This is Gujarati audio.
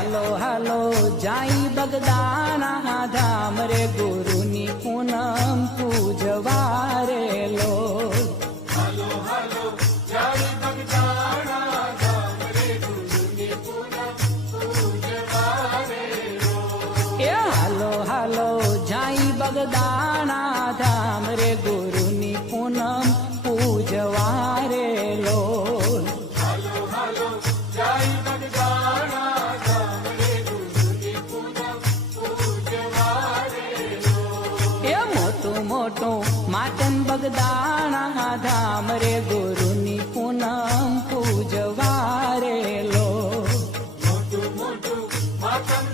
હાલો હાલો જાય બગદાણા ધામ રે ગુરુની પૂનમ પૂજવા રે લો હાલો હાલો જાય બગદાણા ધામ રે ગુરુની પૂનમ પૂજવા રે લો એ હાલો હાલો જાય બગદાણા ધામ રે ગુરુની પૂનમ પૂજવા રે લો હાલો હાલો જાય બગદાણા ધામ રે ગુરુની પૂનમ પૂજવા રે લો એ મોટું મોટું માતન બગદાણા ધામ રે ગુરુની પૂનમ પૂજવા રે લો મોટું મોટું માતમ